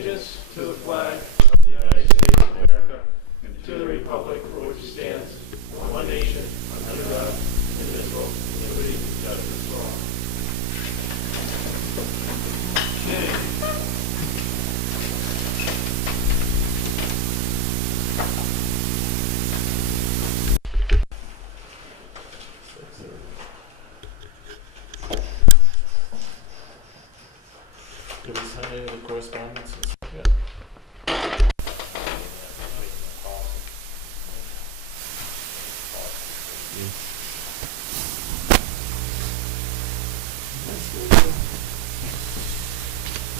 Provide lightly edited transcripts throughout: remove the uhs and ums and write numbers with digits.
allegiance to the flag of the United States of America and to the republic for which it stands, one nation, under God, indivisible, with liberty and justice for all. Okay. Did we sign any of the correspondence? Yeah. I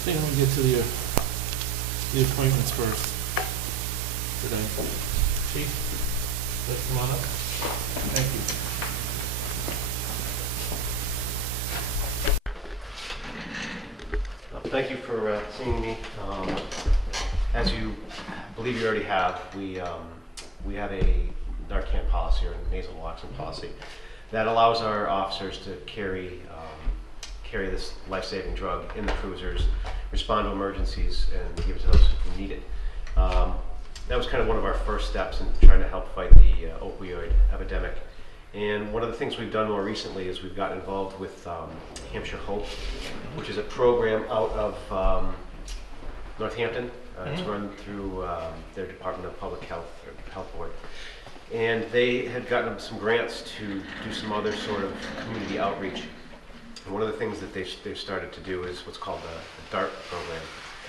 think I'm gonna get to the appointments first today. Chief, let's come on up. Thank you. Thank you for seeing me. As you believe you already have, we have a Narcan policy or nasal naloxone policy that allows our officers to carry this life-saving drug in the cruisers, respond to emergencies, and give it to those who need it. That was kind of one of our first steps in trying to help fight the opioid epidemic. And one of the things we've done more recently is we've gotten involved with Hampshire Hope, which is a program out of Northampton. It's run through their Department of Public Health, or Health Board. And they had gotten some grants to do some other sort of community outreach. And one of the things that they've started to do is what's called the DART program,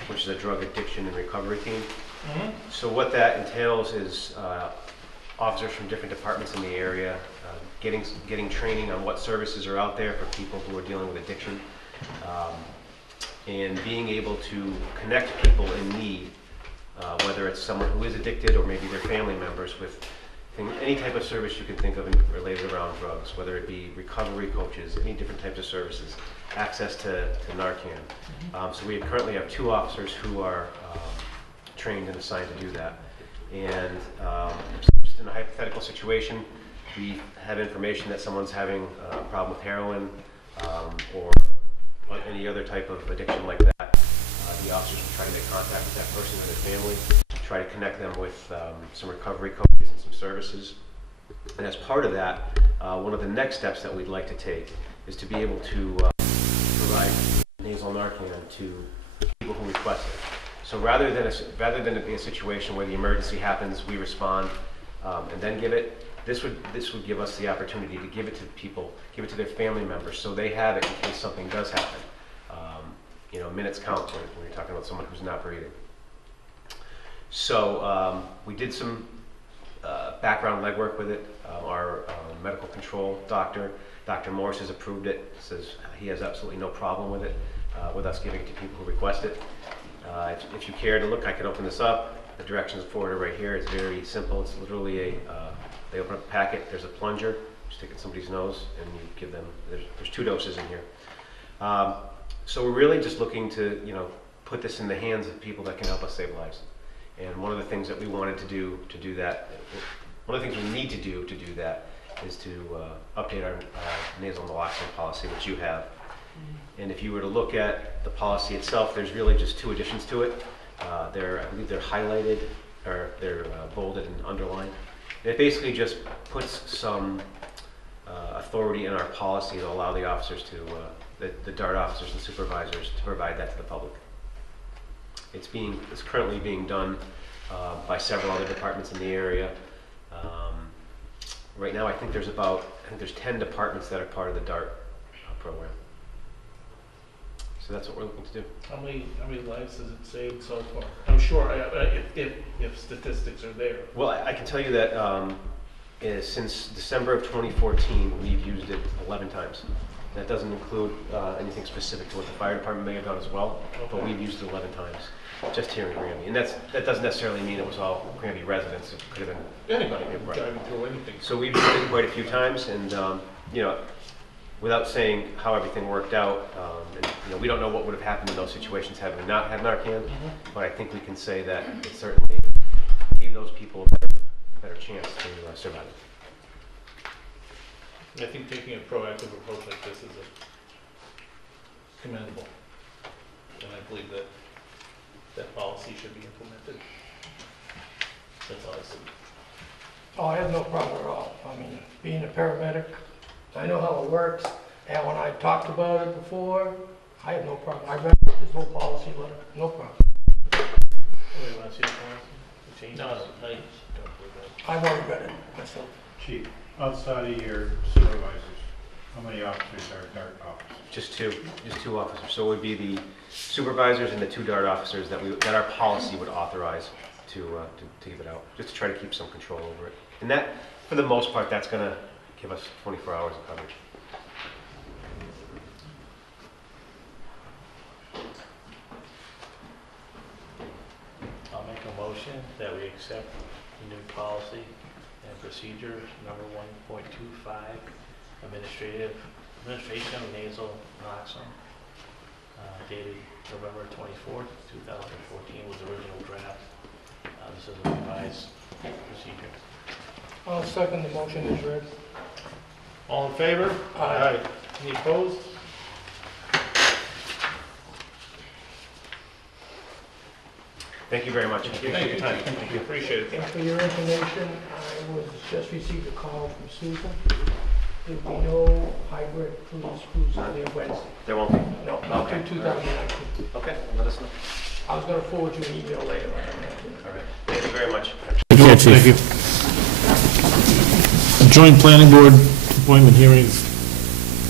which is a drug addiction and recovery team. So what that entails is officers from different departments in the area getting training on what services are out there for people who are dealing with addiction, and being able to connect people in need, whether it's someone who is addicted or maybe their family members, with any type of service you can think of related around drugs, whether it be recovery coaches, any different types of services, access to Narcan. So we currently have 2 officers who are trained and assigned to do that. And just in a hypothetical situation, we have information that someone's having a problem with heroin or any other type of addiction like that. The officers will try to make contact with that person and their family, try to connect them with some recovery coaches and some services. And as part of that, one of the next steps that we'd like to take is to be able to provide nasal Narcan to people who request it. So rather than it be a situation where the emergency happens, we respond and then give it, this would give us the opportunity to give it to people, give it to their family members, so they have it in case something does happen. Minutes count when you're talking about someone who's not breathing. So we did some background legwork with it. Our medical control doctor, Dr. Morris, has approved it. Says he has absolutely no problem with it, with us giving it to people who request it. If you care to look, I can open this up. The directions for it are right here. It's very simple. It's literally they open up a packet, there's a plunger, you stick it in somebody's nose, and you give them, there's 2 doses in here. So we're really just looking to, put this in the hands of people that can help us save lives. And one of the things that we wanted to do that, one of the things we need to do that is to update our nasal naloxone policy, which you have. And if you were to look at the policy itself, there's really just 2 additions to it. I believe they're highlighted, or they're bolded and underlined. And it basically just puts some authority in our policy to allow the officers the DART officers and supervisors to provide that to the public. It's currently being done by several other departments in the area. Right now, I think there's 10 departments that are part of the DART program. So that's what we're looking to do. How many lives has it saved so far? I'm sure if statistics are there. Well, I can tell you that since December of 2014, we've used it 11 times. That doesn't include anything specific to what the fire department may have done as well, but we've used it 11 times just here in Granby. And that doesn't necessarily mean it was all Granby residents. It could have been anybody right. driving through anything. So we've used it quite a few times, and without saying how everything worked out, we don't know what would have happened in those situations had we not had Narcan, but I think we can say that it certainly gave those people a better chance to survive. I think taking a proactive approach like this is commendable, and I believe that that policy should be implemented. That's all I see. Oh, I have no problem at all. I mean, being a paramedic, I know how it works, and when I talked about it before, I have no problem. I read this whole policy letter, no problem. Anybody want to see the policy? The changes? No, I don't believe that. I've already read it myself. Chief, outside of your supervisors, how many officers are DART officers? Just two officers. So it would be the supervisors and the 2 DART officers that our policy would authorize to give it out, just to try to keep some control over it. And that, for the most part, that's going to give us 24 hours of coverage. I'll make a motion that we accept the new policy and procedure number 1.25, administration of nasal naloxone, dated November 24th, 2014 was the original draft. This is a revised procedure. I'll second the motion as read. All in favor? Aye. Any opposed? Thank you very much. Thank you for your time. Thank you. Appreciate it. And for your information, I was just received a call from Susan. There'll be no hybrid police cruiser there Wednesday. There won't be. No, not Okay. till 2019. Okay, let us know. I was gonna forward you an email later on that. All right. Thank you very much. Thank you. Joint planning board appointment hearings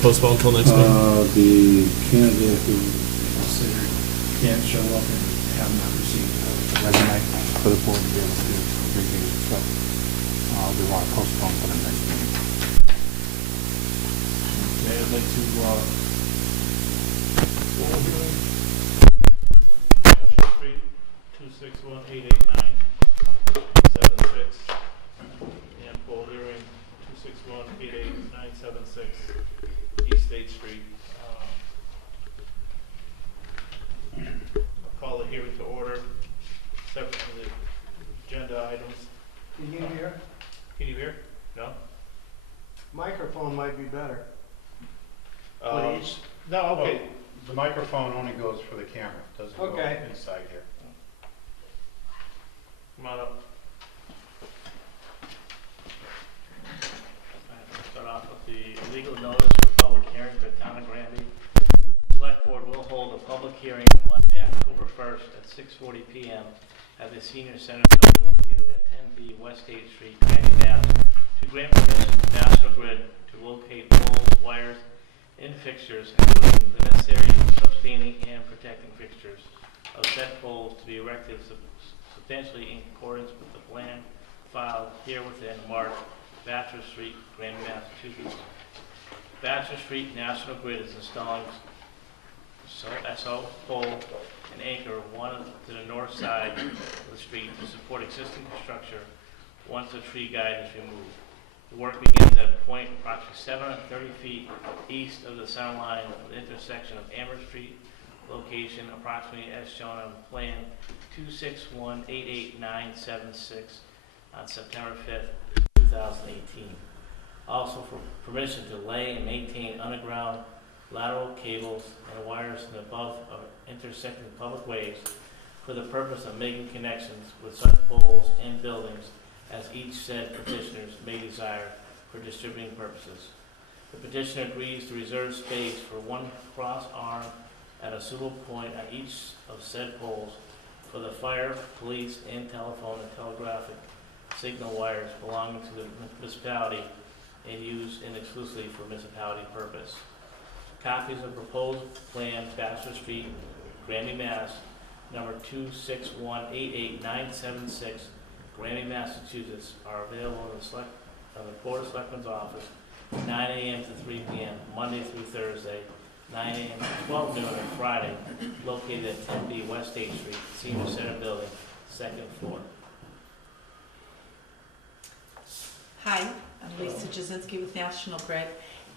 postponed until next week. The candidate who considered can't show up and have not received a resume for the board to be able to review. So we want to postpone for the next meeting. Okay, I'd like to, Central Street, 261-889-76, and poll hearing, 261-889-76, East State Street. I'll call the hearing to order, separate from the agenda items. Can you hear? Can you hear? No? Microphone might be better. Please? No, okay. The microphone only goes for the camera, doesn't go Okay. inside here. Come on up. Start off with the legal notice for public hearing for the town of Granby. Selectboard will hold a public hearing on Monday, October 1st at 6:40 p.m. at the Senior Center building located at 10B West 8th Street, Granby, Mass. To grant permission to National Grid to locate poles, wires, and fixtures, including the necessary sustaining and protecting fixtures of said poles to be erected substantially in accordance with the plan filed here within marked Bachelor Street, Granby, Massachusetts. Bachelor Street National Grid is installing SO pole and anchor one to the north side of the street to support existing structure once the tree guide is removed. The work begins at a point approximately 730 feet east of the center line of the intersection of Amber Street, location approximately as shown on plan 261-88976 on September 5th, 2018. Also for permission to lay and maintain underground lateral cables and wires in above intersecting public ways for the purpose of making connections with such poles and buildings as each said petitioners may desire for distributing purposes. The petitioner agrees to reserve space for one cross arm at a suitable point on each of said poles for the fire, police, and telephone and telegraphic signal wires belonging to the municipality and used exclusively for municipality purpose. Copies of proposed plan, Bachelor Street, Granby, Mass, number 261-88976, Granby, Massachusetts, are available in the Board of Selectmen's office, 9 a.m. to 3 p.m., Monday through Thursday, 9 a.m. to 12 noon on Friday, located at 10B West 8th Street, Senior Center Building, 2nd floor. Hi, I'm Lisa Jasinski with National Grid.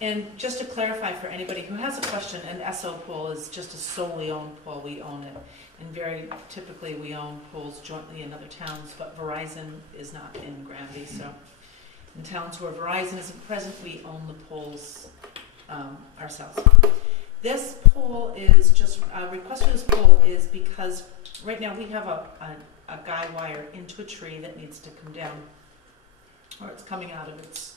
And just to clarify for anybody who has a question, an SO pole is just a solely owned pole. We own it. And very typically we own poles jointly in other towns, but Verizon is not in Granby. So in towns where Verizon isn't present, we own the poles ourselves. This pole is just, request for this pole is because right now we have a guy wire into a tree that needs to come down, or it's coming out of its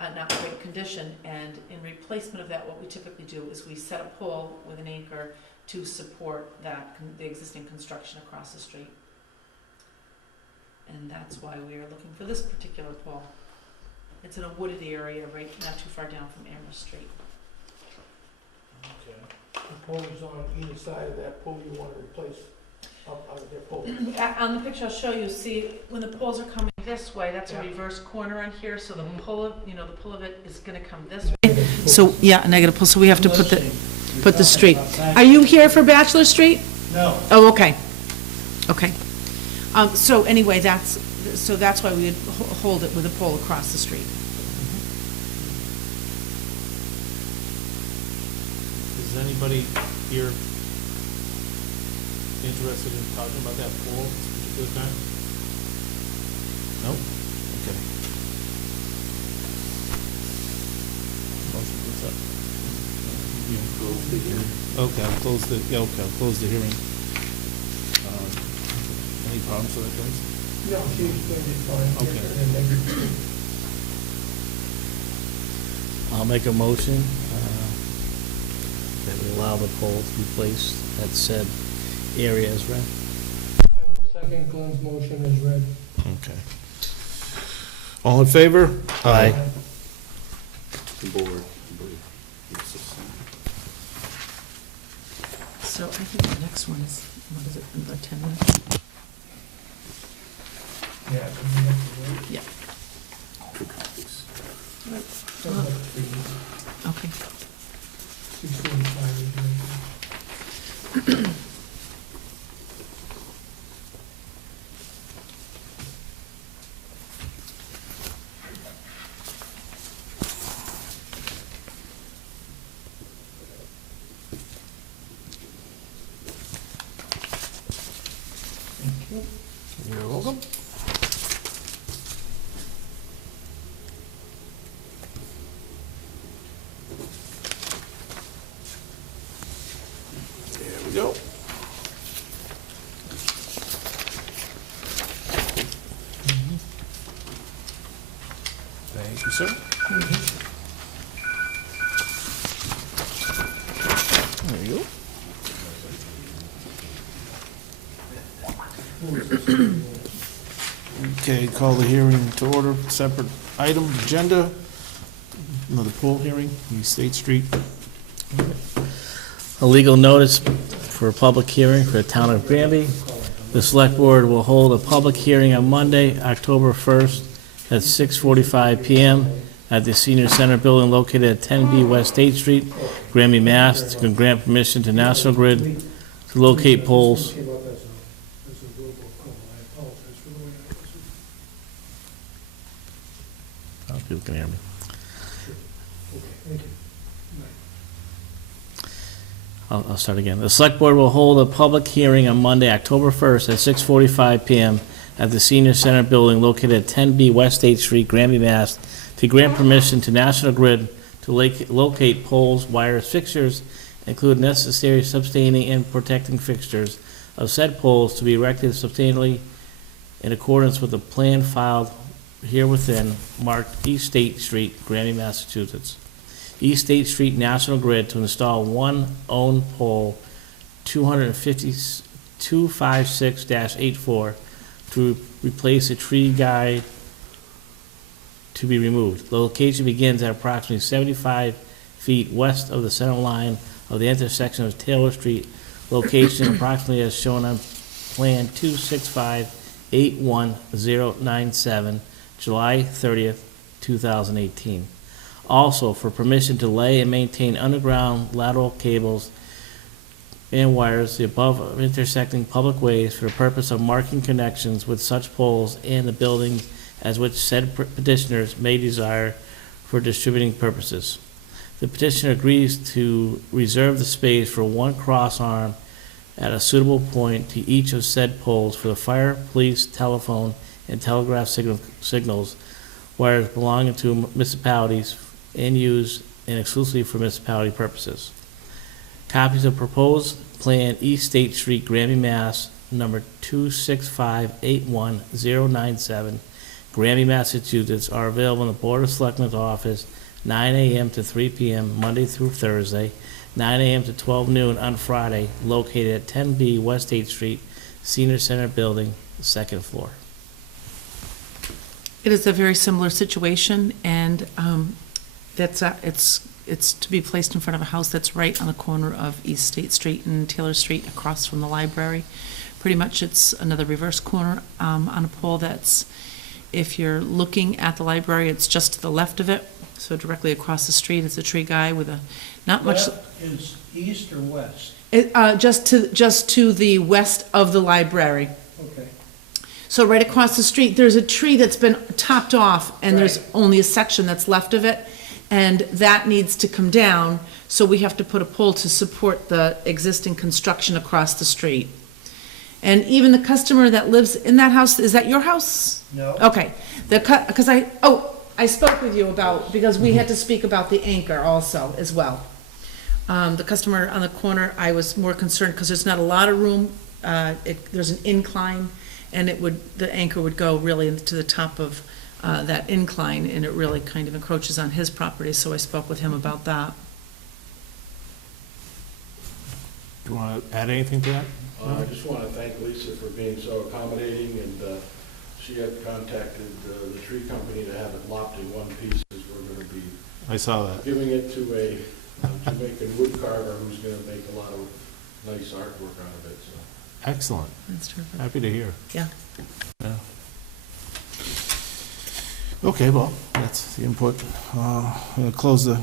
not great condition, and in replacement of that, what we typically do is we set a pole with an anchor to support that, the existing construction across the street. And that's why we are looking for this particular pole. It's in a wooded area, right, not too far down from Amherst Street. Okay. The pole is on either side of that pole you want to replace, up out of their pole. On the picture I'll show you, see, when the poles are coming this way, that's a Yeah. reverse corner on here, so the pull of, the pull of it is gonna come this way. So, yeah, a negative pull, so we have to put the street. Are you here for Bachelor Street? No. Oh, okay. Okay. So anyway, that's why we would hold it with a pole across the street. Is anybody here interested in talking about that pool at this particular time? No? Okay. Motion to accept. You close the hearing? Okay, I'll close the hearing. Any problems with that, guys? No, she explained it fine. Okay. And then I'll make a motion that we allow the pole to be placed at said area as read. I will second Glenn's motion as read. Okay. All in favor? Aye. The board. So I think the next one is, what is it, in about 10 minutes? Yeah. because we have to wait. Yeah. Sounds like 3 minutes. Okay. 6:45 is ready. You're welcome. There we go. Thank you, sir. There you go. Okay, call the hearing to order, separate item, agenda, another pool hearing, East State Street. A legal notice for a public hearing for the town of Granby. The select board will hold a public hearing on Monday, October 1st at 6:45 PM at the Senior Center building located at 10B West State Street, Granby, Mass. To grant permission to National Grid to locate poles. I hope people can hear me. I'll start again. The Select Board will hold a public hearing on Monday, October 1st at 6:45 PM at the Senior Center building located at 10B West State Street, Granby, Mass. To grant permission to National Grid to locate poles, wires, fixtures, include necessary sustaining and protecting fixtures of said poles to be erected substantially in accordance with the plan filed here within, marked East State Street, Granby, Massachusetts. East State Street National Grid to install one owned pole 256-84 to replace a tree guide to be removed. The location begins at approximately 75 feet west of the center line of the intersection of Taylor Street. Location approximately as shown on Plan 265-81097, July 30th, 2018. Also, for permission to lay and maintain underground lateral cables and wires the above intersecting public ways for the purpose of marking connections with such poles and the buildings as which said petitioners may desire for distributing purposes. The petitioner agrees to reserve the space for one cross arm at a suitable point to each of said poles for the fire, police, telephone, and telegraph signals, wires belonging to municipalities and used and exclusively for municipality purposes. Copies of proposed plan East State Street, Granby, Mass., number 265-81097, Granby, Massachusetts, are available in the Board of Selectmen's office, 9 a.m. to 3 p.m., Monday through Thursday, 9 a.m. to 12 noon on Friday, located at 10B West 8th Street, Senior Center Building, second floor. It is a very similar situation, and it's to be placed in front of a house that's right on the corner of East State Street and Taylor Street, across from the library. Pretty much it's another reverse corner on a pole that's, if you're looking at the library, it's just to the left of it. So directly across the street is a tree guy with a, not much. That is east or west? Just to the west of the library. Okay. So right across the street, there's a tree that's been topped off, and there's Right. only a section that's left of it, and that needs to come down, so we have to put a pole to support the existing construction across the street. And even the customer that lives in that house, is that your house? No. Okay, because I spoke with you about, because we had to speak about the anchor also as well. The customer on the corner, I was more concerned because there's not a lot of room. There's an incline, and the anchor would go really to the top of that incline, and it really kind of encroaches on his property, so I spoke with him about that. Do you want to add anything to that? I just want to thank Lisa for being so accommodating, and she had contacted the tree company to have it lopped in one piece, as we're going to be I saw that. giving it to a Jamaican wood carver who's going to make a lot of nice artwork out of it, so. Excellent. That's terrific. Happy to hear. Yeah. Yeah. Okay, well, that's the input. I'm going to close the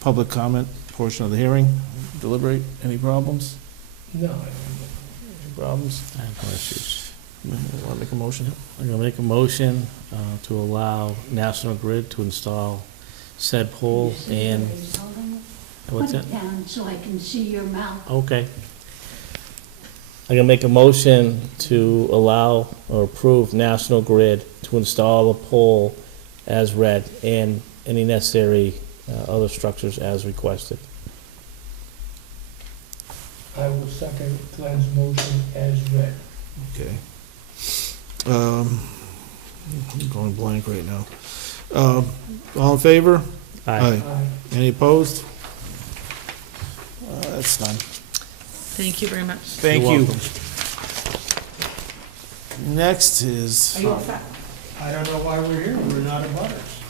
public comment portion of the hearing. Deliberate. Any problems? No, Any problems? I have no issues. Want to make a motion? I'm gonna make a motion to allow National Grid to install said pole and, what's that? Put it down so I can see your mouth. Okay. I'm gonna make a motion to allow or approve National Grid to install a pole as read and any necessary other structures as requested. I will second Glenn's motion as read. Okay. I'm going blank right now. All in favor? Aye. Aye. Any opposed? That's done. Thank you very much. Thank You're you. welcome. Next is, Are you all set? I don't know why we're here, we're not in butters.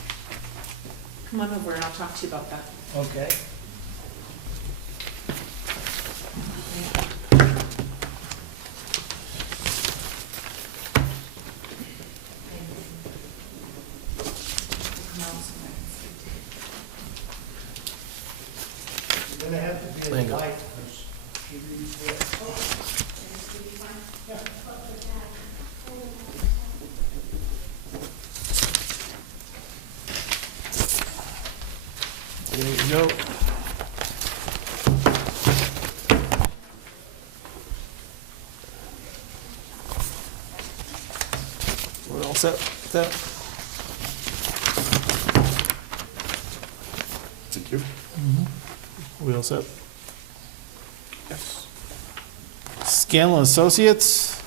Come on over and I'll talk to you about that. Okay. You're gonna have to be in There you the go. light, 'cause she reads it. there you go. We're all set with that? Thank you. We all set? Yes. Scanlon Associates?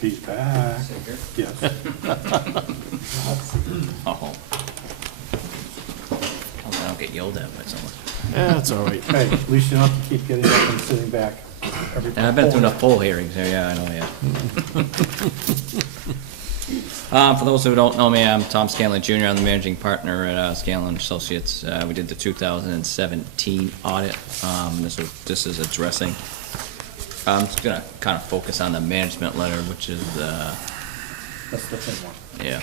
He's back. Yes. Oh. I don't get yelled at by someone. Yeah, that's all right. Hey, at least you don't have to keep getting up and sitting back. every And I've been through quarter. enough poll hearings, so yeah, I know, yeah. For those who don't know me, I'm Tom Scanlon Jr., I'm the managing partner at Scanlon Associates. We did the 2017 audit. This is addressing, I'm just gonna kind of focus on the management letter, which is, That's the thin one. yeah,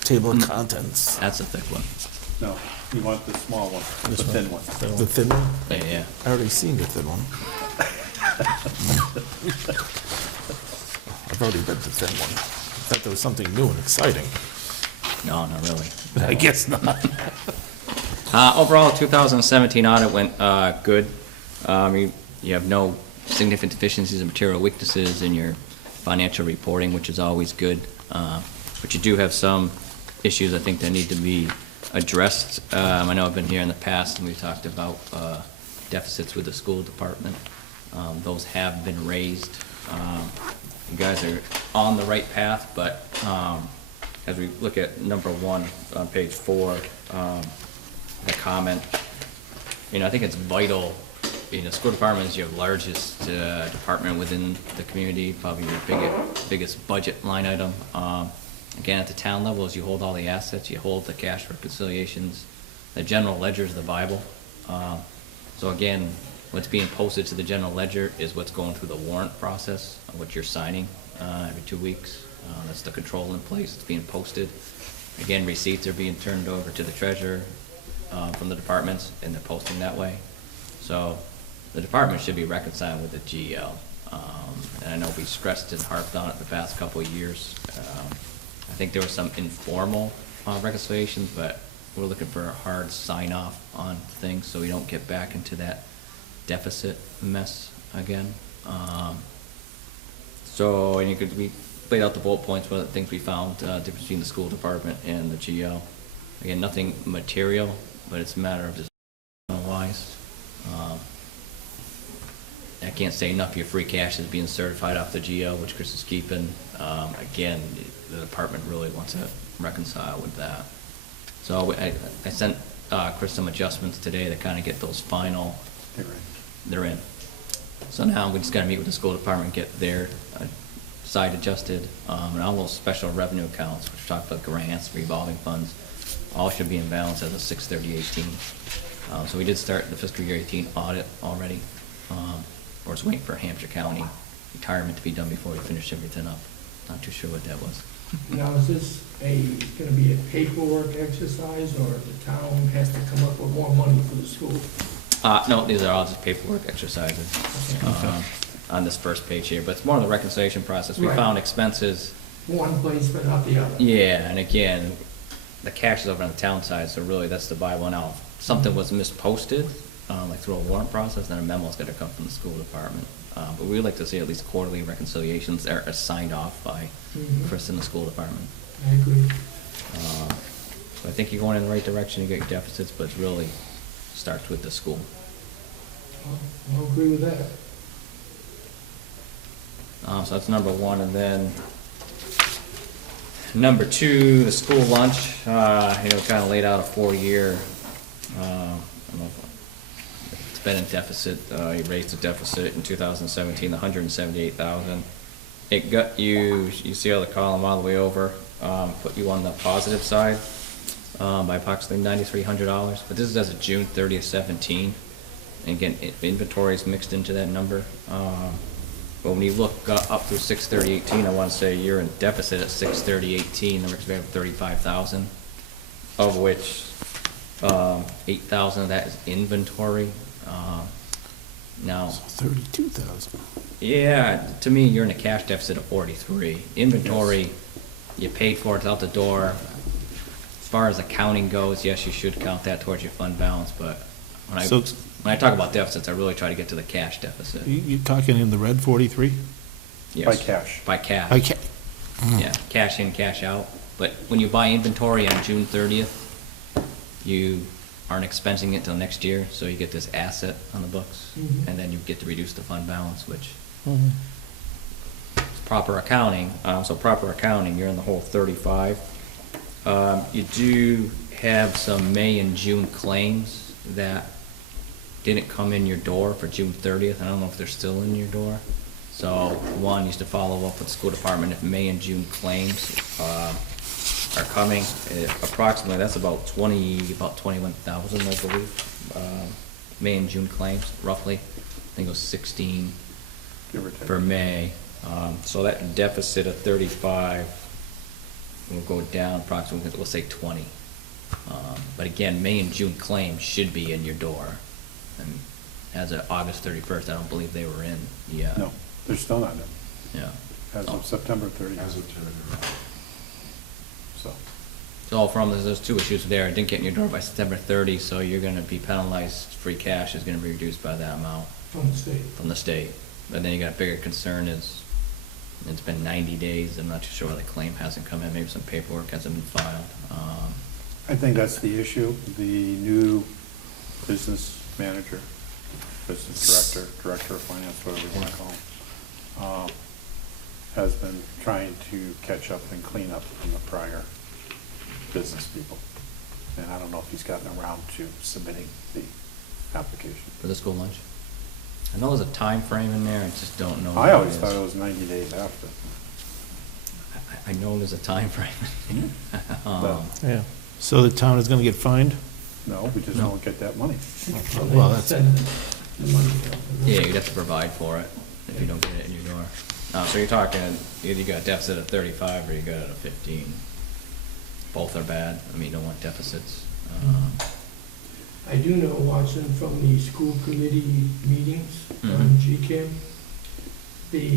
Table of contents. that's a thick one. No, you want the small one, the This one? thin one. The thin one? Yeah, yeah. I already seen the thin one. I've already read the thin one. I thought there was something new and exciting. No, not really. I guess not. Overall, 2017 audit went good. You have no significant deficiencies and material weaknesses in your financial reporting, which is always good. But you do have some issues I think that need to be addressed. I know I've been here in the past and we've talked about deficits with the school department. Those have been raised. You guys are on the right path, but as we look at number 1 on page 4, the comment, I think it's vital. School department is your largest department within the community, probably your biggest budget line item. Again, at the town level, as you hold all the assets, you hold the cash reconciliations. The general ledger is the Bible. So again, what's being posted to the general ledger is what's going through the warrant process, what you're signing every 2 weeks. That's the control in place. It's being posted. Again, receipts are being turned over to the treasurer from the departments, and they're posting that way. So the department should be reconciled with the GL. And I know we stressed and harped on it the past couple of years. I think there was some informal reconciliations, but we're looking for a hard sign-off on things so we don't get back into that deficit mess again. And we laid out the bullet points, one of the things we found, difference between the school department and the GL. Again, nothing material, but it's a matter of just wise. I can't say enough, your free cash is being certified off the GL, which Chris is keeping. Again, the department really wants to reconcile with that. So I sent Chris some adjustments today that kind of get those final. They're in. So now we just got to meet with the school department, get their side adjusted, and all those special revenue accounts, which we talked about, grants, revolving funds, all should be in balance as of 6/30/18. So we did start the fiscal year 18 audit already. We're just waiting for Hampshire County retirement to be done before we finish everything up. Not too sure what that was. Now, is this gonna be a paperwork exercise, or the town has to come up with more money for the school? No, these are all just paperwork exercises on this first page here, but it's more of the reconciliation process. We Right. found expenses. One place but not the other? Yeah, and again, the cash is over on the town side, so really that's the Bible. Now, if something was misposted, like through a warrant process, then a memo's gotta come from the school department. But we'd like to see at least quarterly reconciliations that are signed off by Chris in the school department. I agree. So I think you're going in the right direction, you get your deficits, but it really starts with the school. I'll agree with that. So that's number 1, and then number 2, the school lunch. Kind of laid out a 4-year. I don't know if it's been in deficit. You raised the deficit in 2017, 178,000. It got you. You see how the column all the way over put you on the positive side by approximately $9,300. But this is as of June 30th, 17. And again, inventory is mixed into that number. But when you look up through 6/30/18, I want to say you're in deficit at 6/30/18. The we have 35,000, of which 8,000 of that is inventory. Now, 32,000. Yeah, to me, you're in a cash deficit of 43. Inventory, you paid for it, it's out the door. As far as accounting goes, yes, you should count that towards your fund balance, but when I talk about deficits, I really try to get to the cash deficit. You talking in the red 43? Yes. By cash. By cash. I can't. Yeah, cash in, cash out. But when you buy inventory on June 30th, you aren't expensing it till next year, so you get this asset on the books, and then you get to reduce the fund balance, which is proper accounting. So proper accounting, you're in the whole 35. You do have some May and June claims that didn't come in your door for June 30th. I don't know if they're still in your door. So one, you used to follow up with the school department if May and June claims are coming. Approximately, that's about 21,000, I believe. May and June claims, roughly. I think it was 16 for May. So that deficit of 35 will go down approximately, let's say 20. But again, May and June claims should be in your door. And as of August 31st, I don't believe they were in yet. No, they're still not in. Yeah. As of September 30th. As of September. So from there's 2 issues there. It didn't get in your door by September 30, so you're going to be penalized. Free cash is going to be reduced by that amount From the state. from the state. But then you got a bigger concern is It's been 90 days, I'm not too sure why the claim hasn't come in, maybe some paperwork hasn't been filed. I think that's the issue. The new business manager, business director of finance, whatever you want to call him, has been trying to catch up and clean up from the prior business people. And I don't know if he's gotten around to submitting the application. For the school lunch? I know there's a time frame in there, I just don't know. I what always is. thought it was 90 days after. I know there's a time frame. But, Yeah. So the town is gonna get fined? no, we just No. don't get that money. Well, that's- Send the money. Yeah, you'd have to provide for it if you don't get it in your door. So you're talking, either you got a deficit of 35 or you got it of 15. Both are bad, I mean, you don't want deficits. I do know, Watson, from the school committee meetings on GCAM, the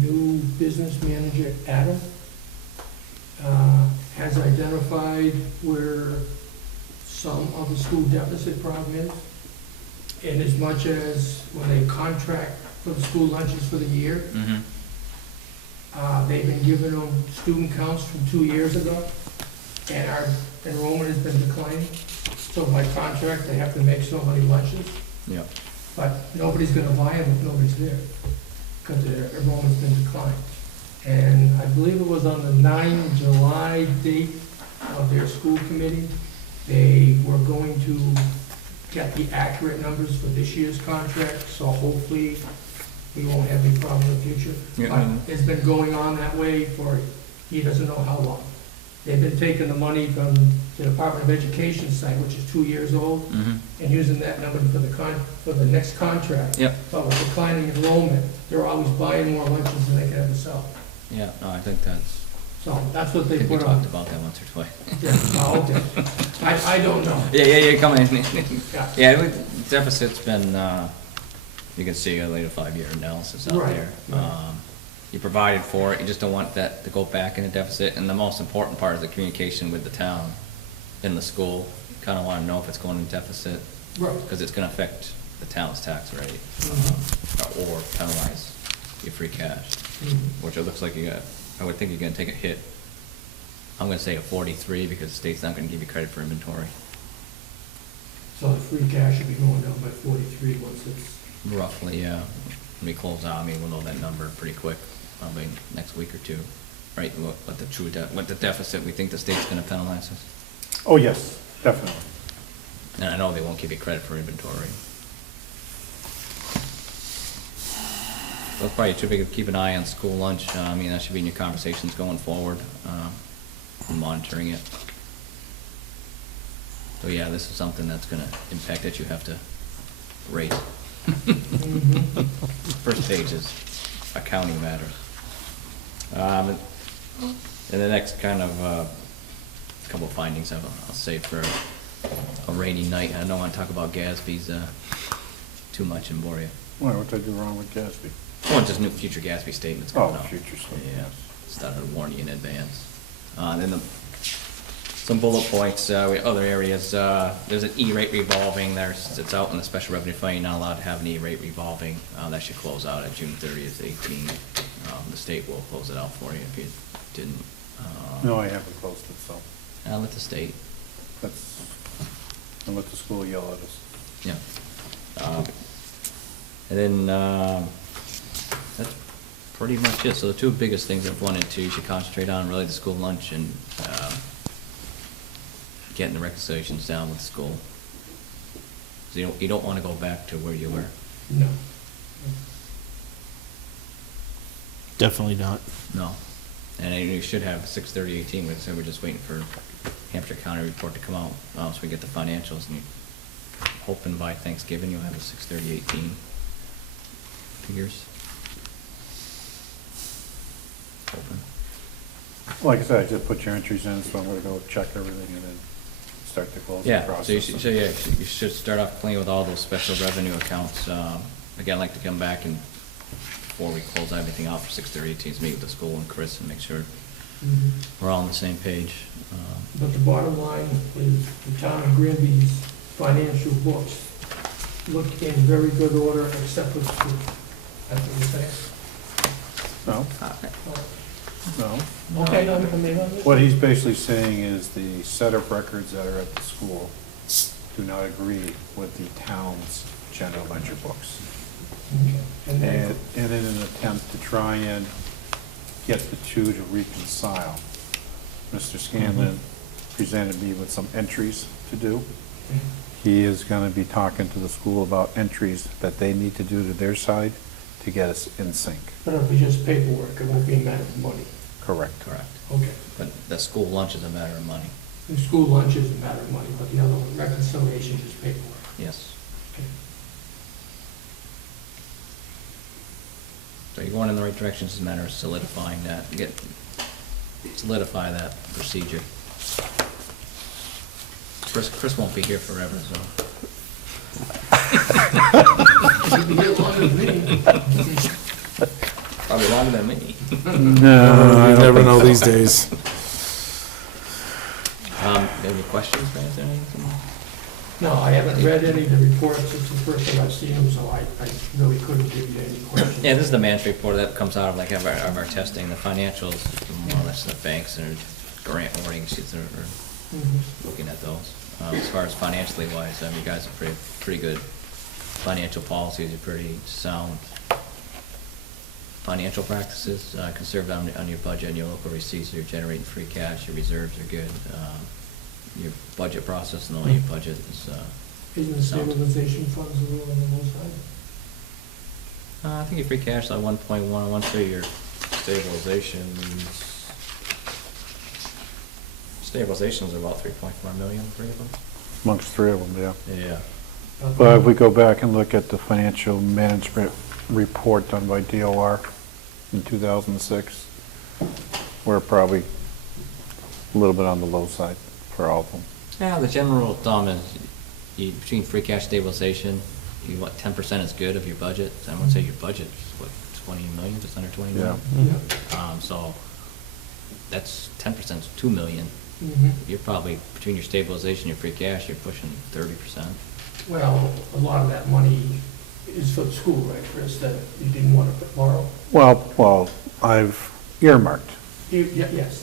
new business manager, Adam, has identified where some of the school deficit problem is. And as much as when they contract for the school lunches for the year, they've been giving them student counts from 2 years ago, and our enrollment has been declining. So by contract, they have to make so many lunches, Yeah. but nobody's gonna buy them if nobody's there, because their enrollment's been declining. And I believe it was on the 9 July date of their school committee, they were going to get the accurate numbers for this year's contract, so hopefully we won't have any problem in the future. Yeah, But it's been going on that way for, he doesn't know how long. They've been taking the money from the Department of Education site, which is 2 years old, and using that number for the next contract. Yep. But with declining enrollment, they're always buying more lunches than they can ever sell. Yeah, no, I think that's, So that's what they I think we put on. talked about that once or twice. Yeah, oh, okay. I don't know. Yeah, come in. Yeah. Yeah, deficit's been, you can see a later 5-year analysis out Right, there. right. You provided for it, you just don't want that to go back in a deficit, and the most important part is the communication with the town in the school. You kinda wanna know if it's going in deficit, Right. because it's gonna affect the town's tax rate, or penalize your free cash, which it looks like you got, I would think you're gonna take a hit. I'm gonna say a 43, because the state's not gonna give you credit for inventory. So the free cash should be going down by 43 once it's, Roughly, yeah. When we close out, I mean, we'll know that number pretty quick, probably next week or two, right? What the true what the deficit we think the state's gonna penalize us. Oh, yes, definitely. And I know they won't give you credit for inventory. That's probably too big to keep an eye on school lunch. I mean, that should be in your conversations going forward, monitoring it. So yeah, this is something that's gonna impact that you have to rate. First page is accounting matters. And the next kind of, couple of findings I'll say for a rainy night. I don't wanna talk about Gatsby's, too much and bore you. Why, what did I do wrong with Gatsby? Oh, just new future Gatsby statements coming Oh, out. future stuff, Yeah, yes. started to warn you in advance. Then some bullet points, other areas, there's an E-rate revolving, it's out in the special revenue fund, you're not allowed to have an E-rate revolving, that should close out at June 30th, 18. The state will close it out for you if you didn't. No, I haven't closed it, so I'll let the state. that's, and let the school yell at us. Yeah. And then, that's pretty much it. So the two biggest things I've wanted to, you should concentrate on, really the school lunch and, getting the reconciliations down with the school. So you don't wanna go back to where you were. no. Definitely not. No. And you should have 6/30/18, so we're just waiting for Hampshire County report to come out, so we get the financials, and you're hoping by Thanksgiving you'll have a 6/30/18 figures. Hoping. Like I said, I just put your entries in, so I'm gonna go check everything and then start the closing Yeah, process. you should start off clean with all those special revenue accounts. Again, I'd like to come back and, before we close everything out for 6/30/18, meet with the school and Chris and make sure we're all on the same page. But the bottom line is the town of Granby's financial books look in very good order except for school. That's what you're saying? No, no. Okay, I mean, What he's basically saying is the set of records that are at the school do not agree with the town's general ledger books. and then, And in an attempt to try and get the two to reconcile, Mr. Scanlon presented me with some entries to do. He is gonna be talking to the school about entries that they need to do to their side to get us in sync. but it'll be just paperwork, it won't be a matter of money. Correct. Correct. Okay. But the school lunch is a matter of money. The school lunch is a matter of money, but the other one, reconciliation is paperwork. Yes. Okay. So you're going in the right direction, it's a matter of solidify that procedure. Chris won't be here forever, so. You'll be here longer than me. Probably longer than me. No, you never know these days. Any questions, guys, or anything? No, I haven't read any of the reports, it's the first time I've seen them, so I really couldn't give you any questions. Yeah, this is the management report that comes out of like of our testing, the financials, more or less the banks and grant warning sheets are looking at those. As far as financially wise, you guys are pretty good financial policies, are pretty sound financial practices, conservative on your budget and your local receipts, you're generating free cash, your reserves are good. Your budget process and all your budget is, Isn't the sound. stabilization funds a little on the low side? I think your free cash is like 1.1, I want to say your stabilizations are about 3.4 million, three of them. Amongst three of them, yeah. Yeah. But if we go back and look at the financial management report done by DOR in 2006, we're probably a little bit on the low side for all of them. Yeah, the general thumb is between free cash stabilization, you want 10% is good of your budget. So I would say your budget is what, 20 million, just under 20 million? Yeah. So that's 10% is 2 million. You're probably, between your stabilization, your free cash, you're pushing 30%. Well, a lot of that money is for the school, right, Chris, that you didn't want to borrow? Well, I've earmarked Yes.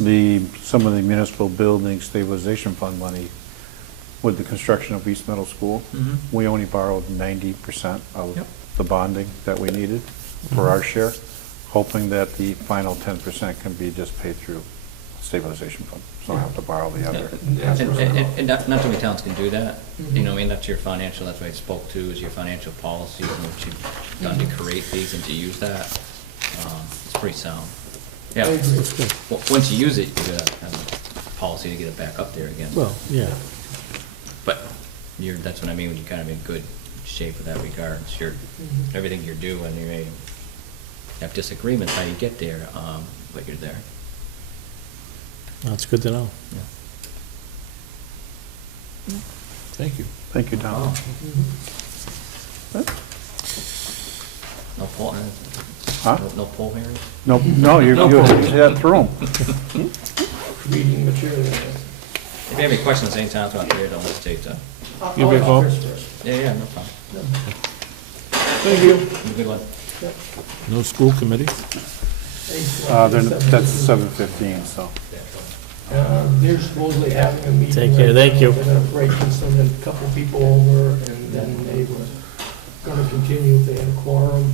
some of the municipal building stabilization fund money with the construction of East Middle School. We only borrowed 90% of the bonding that we needed for our share, hoping that the final 10% can be just paid through stabilization fund, so I don't have to borrow the other. And not too many towns can do that. You know, I mean, that's your financial, that's what I spoke to, is your financial policies and what you've done to create these and to use that. It's pretty sound. Yeah, once you use it, you gotta have a policy to get it back up there again. Well, yeah. But that's what I mean, when you're kind of in good shape with that regard. Everything you're doing, you may have disagreements how you get there, but you're there. That's good to know. Yeah. Thank you. Thank you, Tom. No poll, Huh? no poll hearings? No, you had through them. Reading material. If you have any questions anytime throughout the year, don't hesitate to. You'll be involved? Yeah, no problem. Thank you. Have a good one. No school committee? That's 7:15, so. They're supposedly having a meeting. Take care, right thank now. you. They're gonna break and send a couple people over, and then they were gonna continue if they had a quorum.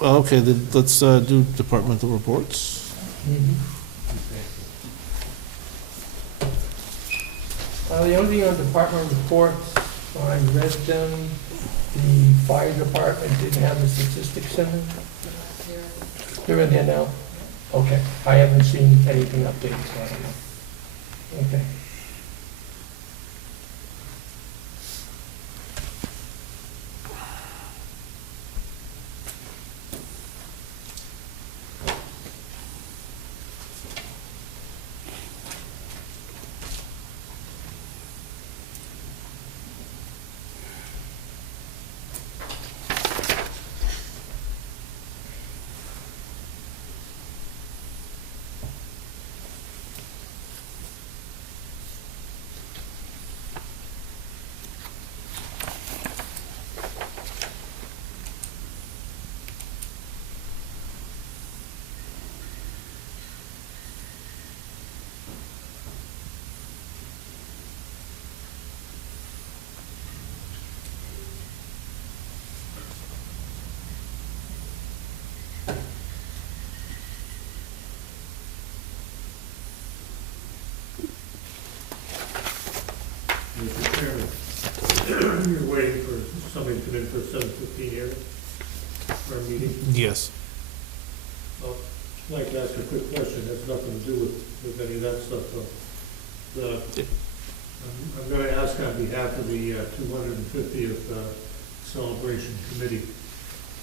Well, okay, then let's do departmental reports. The only thing on department reports, I read them, the fire department didn't have the statistics in them. They're in there now? Okay, I haven't seen anything updated, so I don't know. Okay. to come in for a 7:15 hearing, or meeting. Yes. I'd like to ask a quick question, it has nothing to do with any of that stuff, though. I'm going to ask on behalf of the 250th Celebration Committee.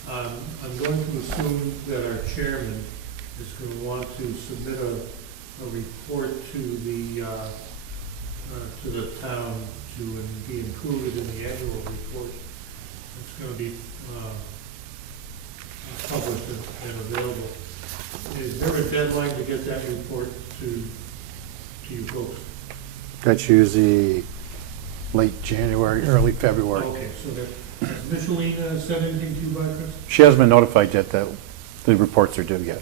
I'm going to assume that our chairman is going to want to submit a report to the town to be included in the annual report. It's going to be published and available. Is there a deadline to get that report to you folks? That's usually late January, early February. Okay, so that, has Micheline said anything to you about this? She hasn't been notified yet that the reports are due yet.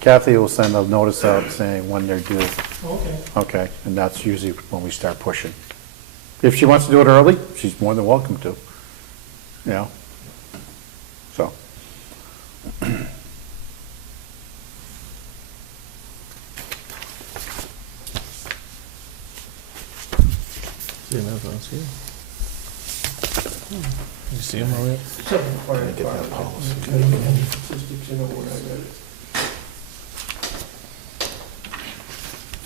Kathy will send a notice out saying when they're due. Okay. Okay, and that's usually when we start pushing. If she wants to do it early, she's more than welcome to. You know? So. See another one's here. You see them already? Except for fire department. I don't have any statistics, you know, when I read it.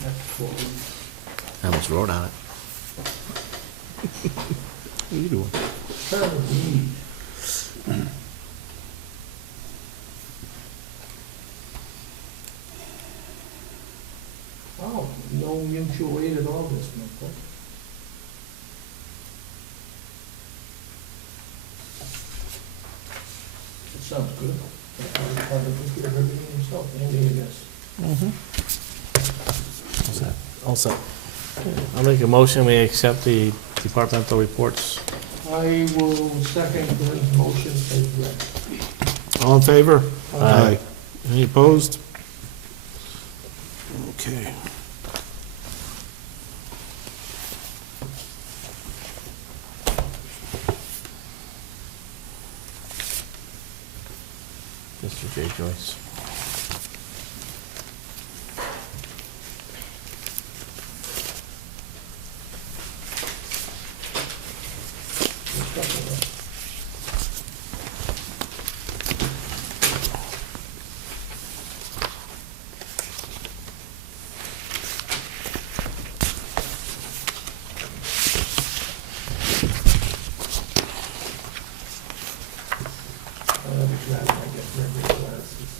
That's 4 weeks. I almost wrote on it. What are you doing? Trying to read. Oh, no mutual aid at all this month, huh? It sounds good. The fire department took care of everything himself, and he is. All set. All set. I'll make a motion, we accept the departmental reports. I will second Glenn's motion as read. All in favor? Aye. Any opposed? Okay. Mr. J. Joyce. I'll be glad when I get memory glasses.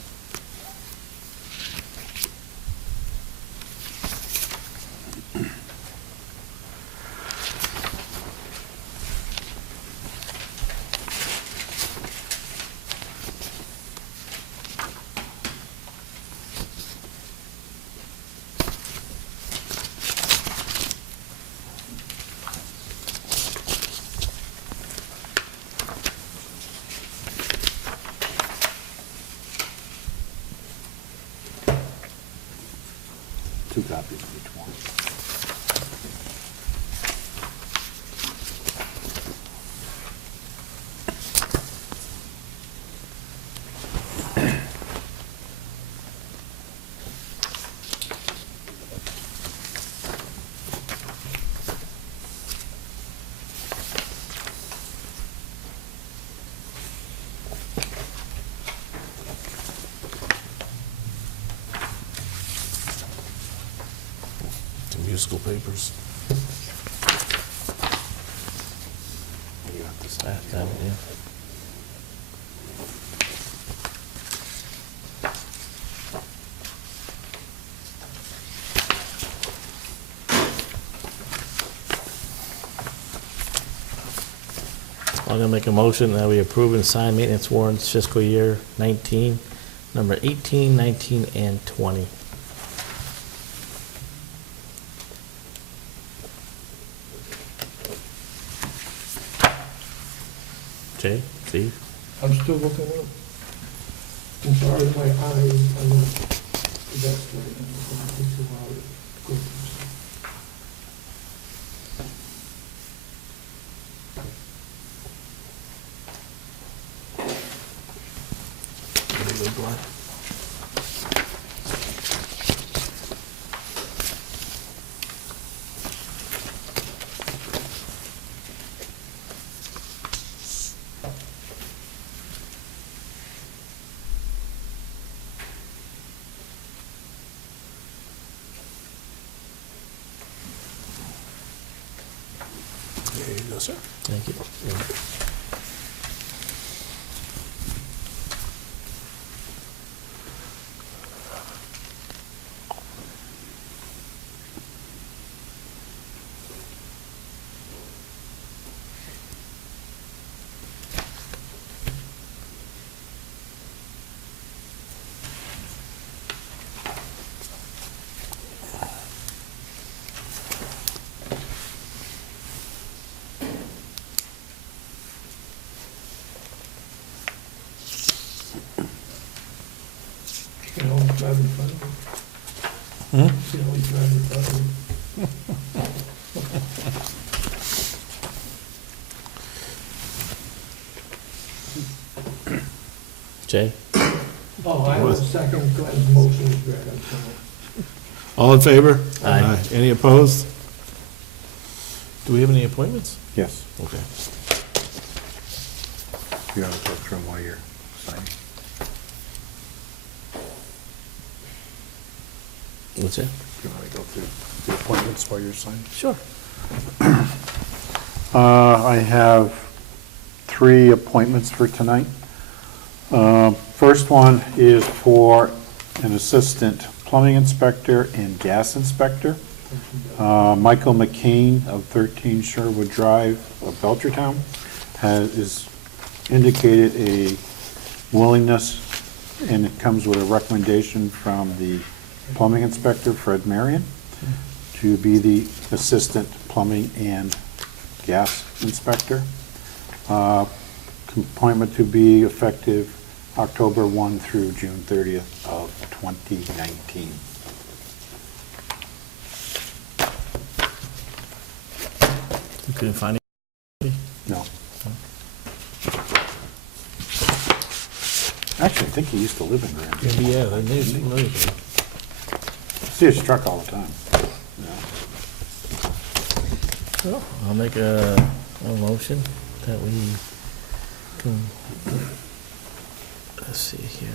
Two copies of each one. The musical papers. You got this. Yeah. I'm gonna make a motion that we approve and sign maintenance warrants fiscal year 19, number 18, 19, and 20. Jay, Steve? I'm still looking up. I'm sorry, my eyes, I'm not the best way. It takes a while to go through stuff. There you go, sir. Thank you. You can always drive in front of them. Hmm? You can always drive in front of them. Jay? Oh, I will second Glenn's motion as read, I'm sorry. All in favor? Aye. Any opposed? Do we have any appointments? Yes, Okay. you ought to go through them while you're signing. What's that? Do you want to go through the appointments while you're signing? Sure. I have 3 appointments for tonight. First one is for an assistant plumbing inspector and gas inspector. Michael McCain of 13 Sherwood Drive of Belchertown is indicated a willingness, and it comes with a recommendation from the plumbing inspector, Fred Marion, to be the assistant plumbing and gas inspector. Appointment to be effective October 1 through June 30th of 2019. You couldn't find it? No. Actually, I think he used to live in Granby. Yeah, that is really good. See his truck all the time. Yeah. Well, I'll make a motion that we can, let's see here.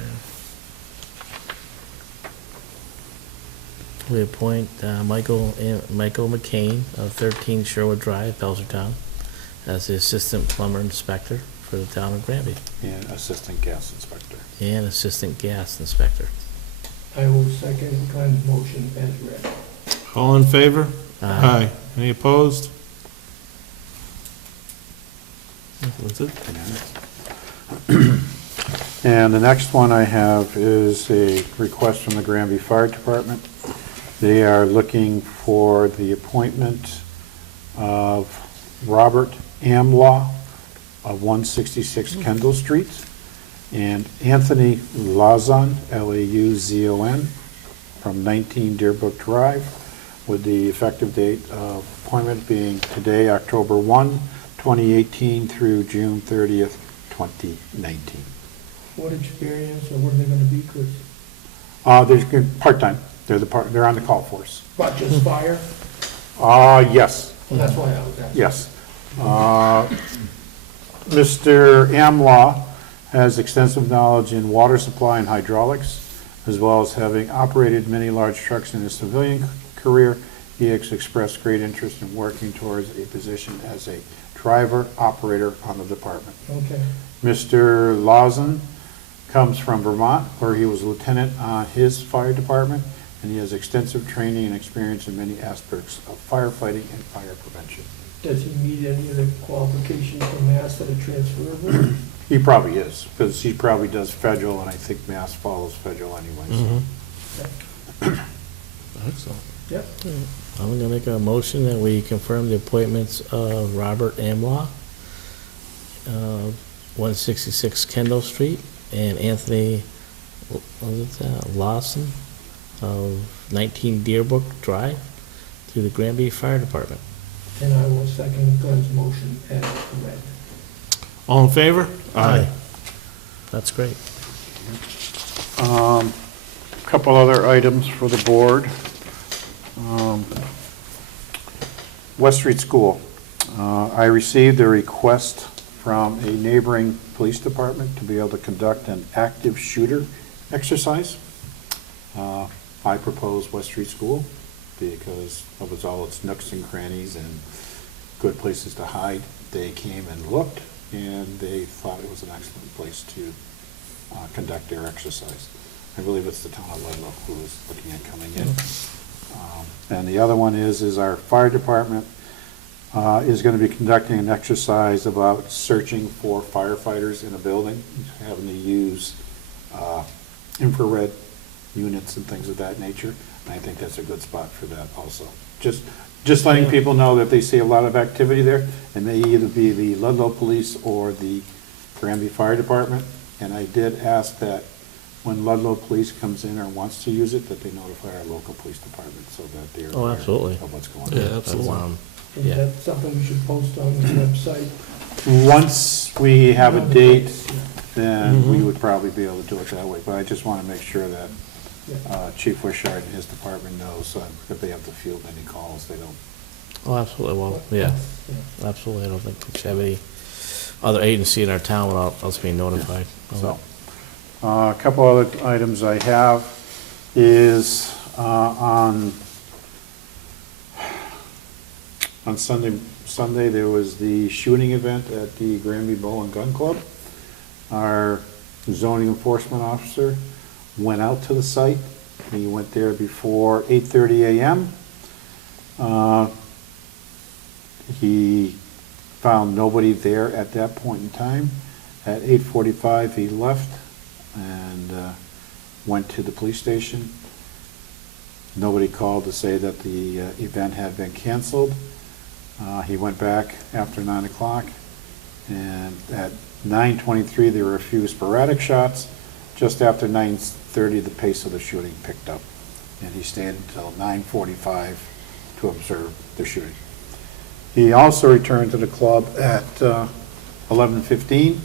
We appoint Michael McCain of 13 Sherwood Drive, Belchertown, as the assistant plumber inspector for the town of Granby, And assistant gas inspector. and assistant gas inspector. I will second Glenn's motion as read. All in favor? Aye. Any opposed? That's it? And the next one I have is a request from the Granby Fire Department. They are looking for the appointment of Robert Amlaw of 166 Kendall Street and Anthony Lauzon, Lauzon, from 19 Deerbrook Drive, with the effective date of appointment being today, October 1, 2018 through June 30th, 2019. What experience or what are they gonna be, Chris? They're part-time. They're on the call force. But just fire? Yes, Well, that's why I was asking. yes. Mr. Amlaw has extensive knowledge in water supply and hydraulics, as well as having operated many large trucks in his civilian career. He has expressed great interest in working towards a position as a driver operator on the department. Okay, Mr. Lawson comes from Vermont, where he was lieutenant on his fire department, and he has extensive training and experience in many aspects of firefighting and fire prevention. does he meet any of the qualifications from Mass that are transferable? He probably is, because he probably does federal, and I think Mass follows federal anyway, so. Excellent. Yep. I'm gonna make a motion that we confirm the appointments of Robert Amlaw, 166 Kendall Street, and Anthony, Lawson of 19 Deerbrook Drive to the Granby Fire Department. And I will second Glenn's motion as read. All in favor? That's great. Couple other items for the board. West Street School. I received a request from a neighboring police department to be able to conduct an active shooter exercise. I proposed West Street School because of all its nooks and crannies and good places to hide. They came and looked, and they thought it was an excellent place to conduct their exercise. I believe it's the town of Ludlow who is looking at coming in. And the other one is our fire department is going to be conducting an exercise about searching for firefighters in a building, having to use infrared units and things of that nature. And I think that's a good spot for that also. Just letting people know that they see a lot of activity there. It may either be the Ludlow Police or the Granby Fire Department. And I did ask that when Ludlow Police comes in or wants to use it, that they notify our local police department so that they're aware of what's going on. Yeah, absolutely. Is that something we should post on the website? Once we have a date, then Mm-hmm. we would probably be able to do it that way. But I just want to make sure that Chief Wishart and his department knows if they have to field any calls, they don't. Oh, absolutely, well, yeah, absolutely, I don't think we should have any other agency in our town without us being notified. So, a couple other items I have is on Sunday there was the shooting event at the Granby Bow and Gun Club. Our zoning enforcement officer went out to the site. He went there before 8:30 a.m. He found nobody there at that point in time. At 8:45 he left and went to the police station. Nobody called to say that the event had been canceled. He went back after 9 o'clock, and at 9:23 there were a few sporadic shots. Just after 9:30 the pace of the shooting picked up, and he stayed until 9:45 to observe the shooting. He also returned to the club at 11:15.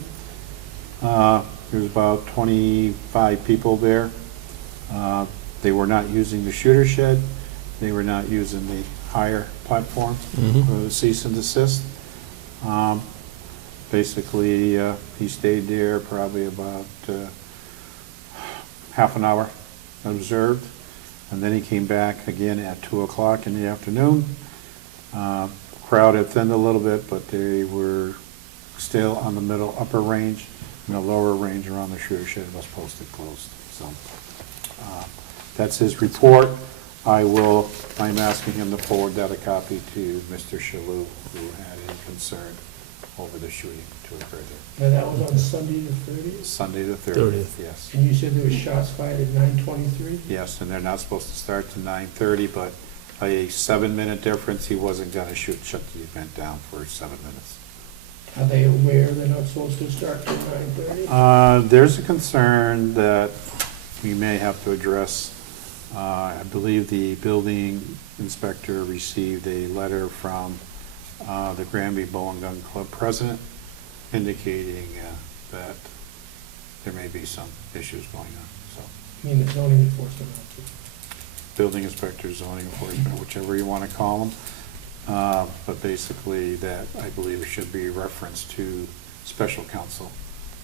There was about 25 people there. They were not using the shooter shed. They were not using the higher platform for the cease and desist. Basically, he stayed there probably about half an hour, observed, and then he came back again at 2 o'clock in the afternoon. Crowd had thinned a little bit, but they were still on the middle upper range, and the lower range around the shooter shed was posted closed. So that's his report. I'm asking him to forward that a copy to Mr. Shalou, who had a concern over the shooting to occur there. And that was on Sunday the 30th? Sunday the 30th, yes. And you said there was shots fired at 9:23? Yes, and they're not supposed to start to 9:30, but a 7-minute difference, he wasn't gonna shut the event down for 7 minutes. Are they aware they're not supposed to start till 9:30? There's a concern that we may have to address. I believe the building inspector received a letter from the Granby Bow and Gun Club president indicating that there may be some issues going on, so. I mean, the zoning enforcement officer. Building inspector, zoning enforcement, whichever you want to call them. But basically that, I believe it should be referenced to special counsel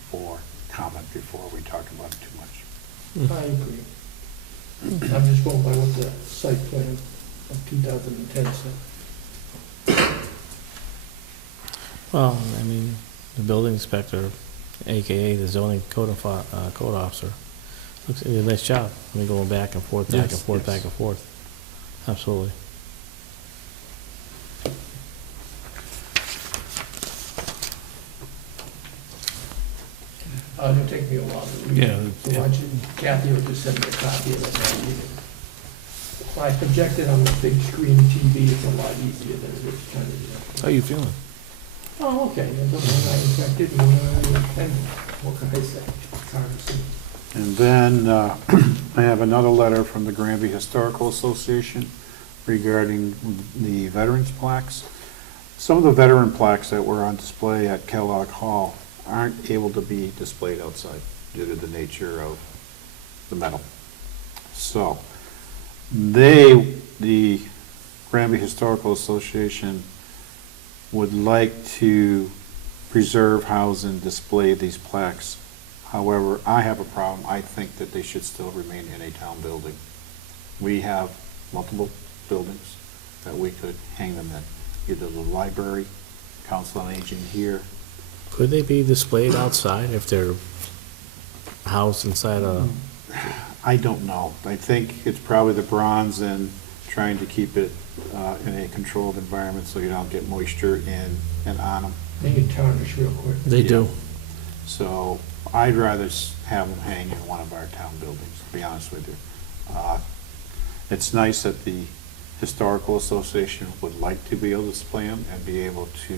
for comment before we talk about it too much. I agree. I'm just going by what the site plan of 2010 said. Well, I mean, the building inspector, AKA the zoning code officer, looks, did a nice job. I mean, going back and forth, back and forth, back and forth. Absolutely. It'll take me a while to read. Yeah, So why don't you, Kathy will just send me a copy of it and I'll read it. Well, I project it on the big screen TV, it's a lot easier than it is kind of. How you feeling? Oh, okay, and when I infected, and what can I say? It's hard to see. And then I have another letter from the Granby Historical Association regarding the veterans plaques. Some of the veteran plaques that were on display at Kellogg Hall aren't able to be displayed outside due to the nature of the metal. So the Granby Historical Association would like to preserve, house, and display these plaques. However, I have a problem. I think that they should still remain in a town building. We have multiple buildings that we could hang them in, either the library, council on aging here. Could they be displayed outside if they're housed inside a, I don't know. I think it's probably the bronze and trying to keep it in a controlled environment so you don't get moisture in and on them. They get tarnished real quick. they do? So I'd rather have them hang in one of our town buildings, to be honest with you. It's nice that the Historical Association would like to be able to display them and be able to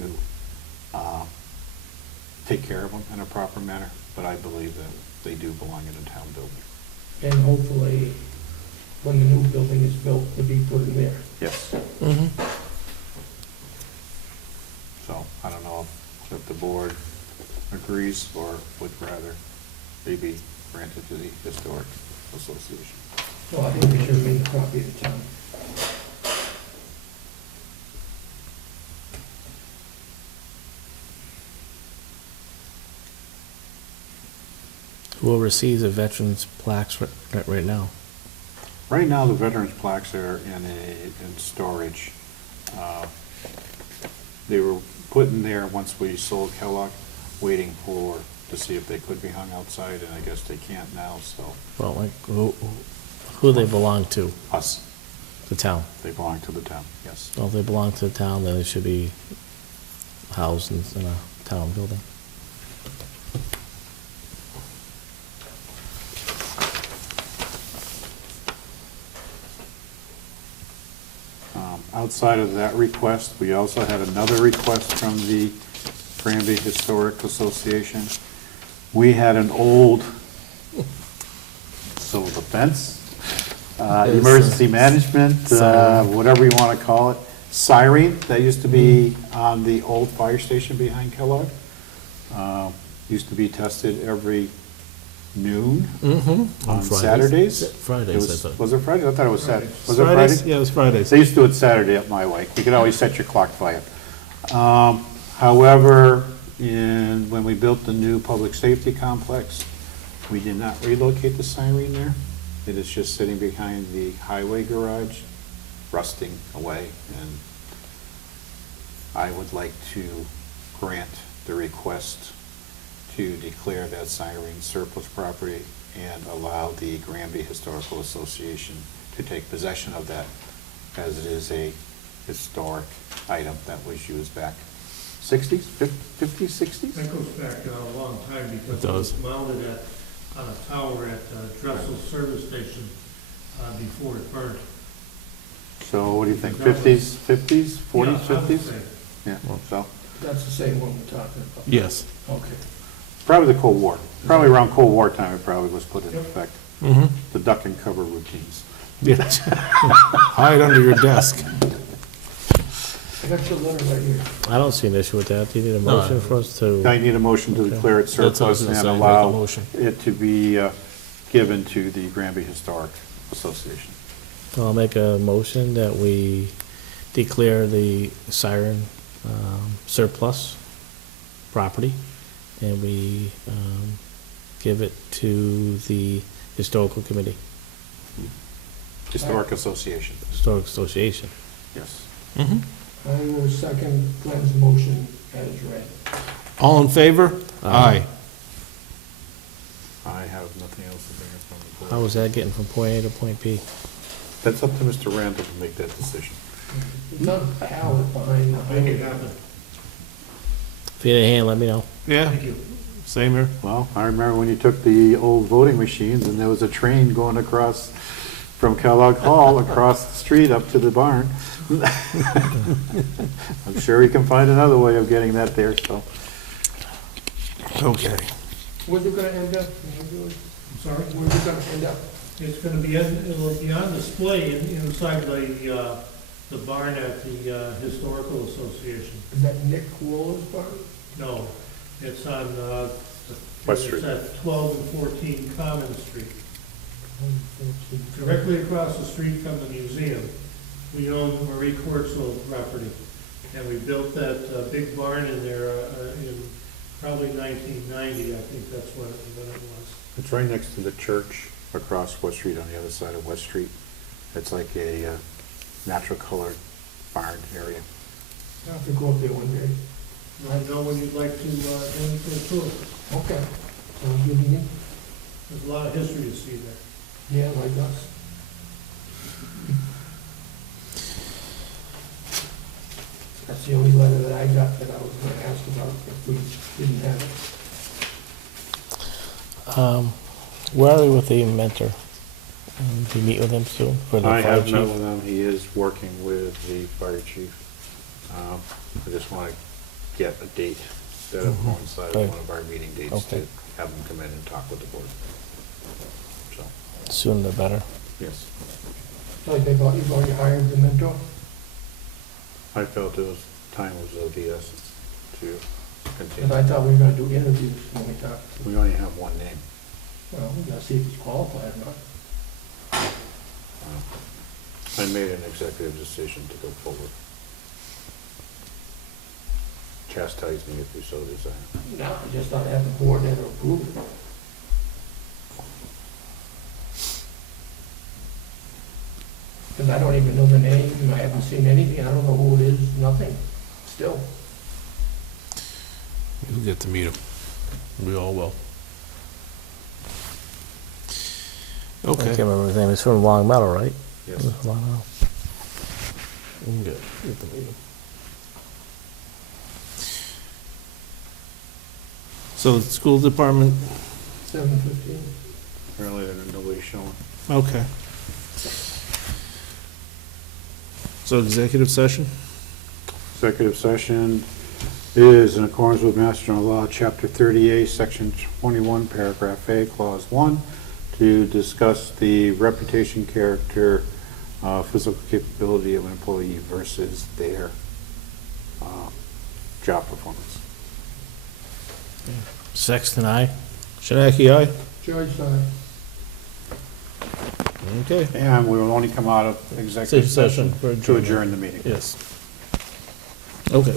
take care of them in a proper manner, but I believe that they do belong in a town building. And hopefully, when the new building is built, to be put in there. Yes. Mm-hmm. So I don't know if the board agrees or would rather they be granted to the Historic Association. Well, I think we should remain the property of the town. Who receives the veterans plaques right now? Right now, the veterans plaques are in storage. They were put in there once we sold Kellogg, waiting to see if they could be hung outside, and I guess they can't now, so. Well, like, who they belong to? Us, The town. they belong to the town, yes. Well, if they belong to the town, then they should be housed in a town building. Outside of that request, we also had another request from the Granby Historic Association. We had an old civil defense, emergency management, whatever you want to call it, siren that used to be on the old fire station behind Kellogg. Used to be tested every noon on Saturdays. Fridays, I thought. Was it Friday? I thought it was Saturday. Was it Fridays? Friday? Yeah, it was Fridays. They used to do it Saturday up my way. You could always set your clock by it. However, when we built the new public safety complex, we did not relocate the siren there. It is just sitting behind the highway garage, rusting away, and I would like to grant the request to declare that siren surplus property and allow the Granby Historical Association to take possession of that, as it is a historic item that was used back 60s, 50s, 60s? That goes back a long time because It it does. was mounted on a tower at Dressel Service Station before it burned. So what do you think, 50s, 50s, 40s, Yeah, I would 50s? say. Yeah, so, That's the same one we're talking about. Yes. Okay. probably the Cold War. Probably around Cold War time it probably was put in Yep. effect. Mm-hmm. The duck and cover routines. Yes. Hide under your desk. I got your letter right here. I don't see an issue with that. Do you need a No. motion for us to? I need a motion to Okay. declare it That's what I surplus was gonna and say, make a allow motion. it to be given to the Granby Historic Association. I'll make a motion that we declare the siren surplus property, and we give it to the historical committee, Historic Association, historic association. yes. Mm-hmm. I will second Glenn's motion as read. All in favor? Aye. I have nothing else to bring up from the board. How was that getting from point A to point B? That's up to Mr. Randall to make that decision. It's on a pallet behind the Make it highway. happen. If you need a hand, let me know. Yeah, Thank you. same here. Well, I remember when you took the old voting machines and there was a train going across from Kellogg Hall across the street up to the barn. I'm sure we can find another way of getting that there, so. Okay. Where's it gonna end up? I'm sorry? Where's it gonna end up? It's gonna be, it'll be on display inside the barn at the Historical Association. Is that Nick Waller's barn? No, it's on, West Street. it's at 12 and 14 Common Street. Directly across the street from the museum. We own Marie Court's old property. And we built that big barn in there in probably 1990, I think that's when it was. It's right next to the church across West Street on the other side of West Street. It's like a natural colored barn area. I have to go up there one day. Let me know when you'd like to do anything to it. Okay. Sounds good to me. There's a lot of history to see there. Yeah, like us. That's the only letter that I got that I was gonna ask about if we didn't have it. Where are we with the mentor? Do you meet with him soon for the I fire have met chief? with him. He is working with the fire chief. I just want to get a date that will coincide with one of our meeting dates Okay. to have him come in and talk with the board. So, Sooner the better. yes. So you've already hired the mentor? I felt time was of the essence to Because continue. I thought we were gonna do interviews when we talked. We only have one name. Well, we gotta see if he's qualified or not. I made an executive decision to go forward. Chastise me if you so desire. No, I just thought have the board ever approve it. Because I don't even know the name, I haven't seen anything, I don't know who it is, nothing, still. You'll get to meet him. We all will. I can't Okay. remember his name. He's from Long Meadow, right? Yes. Long Meadow. We'll get to meet him. So the school department, 7:15. Apparently nobody's showing. okay. So executive session? Executive session is in accordance with Mass General Law, Chapter 38, Section 21, Paragraph A, Clause 1, to discuss the reputation, character, physical capability of an employee versus their job performance. Sexton, aye. Shinaki, aye? George, aye. Okay. And we will only come out of executive Session session for to adjourn the meeting. Yes. Okay.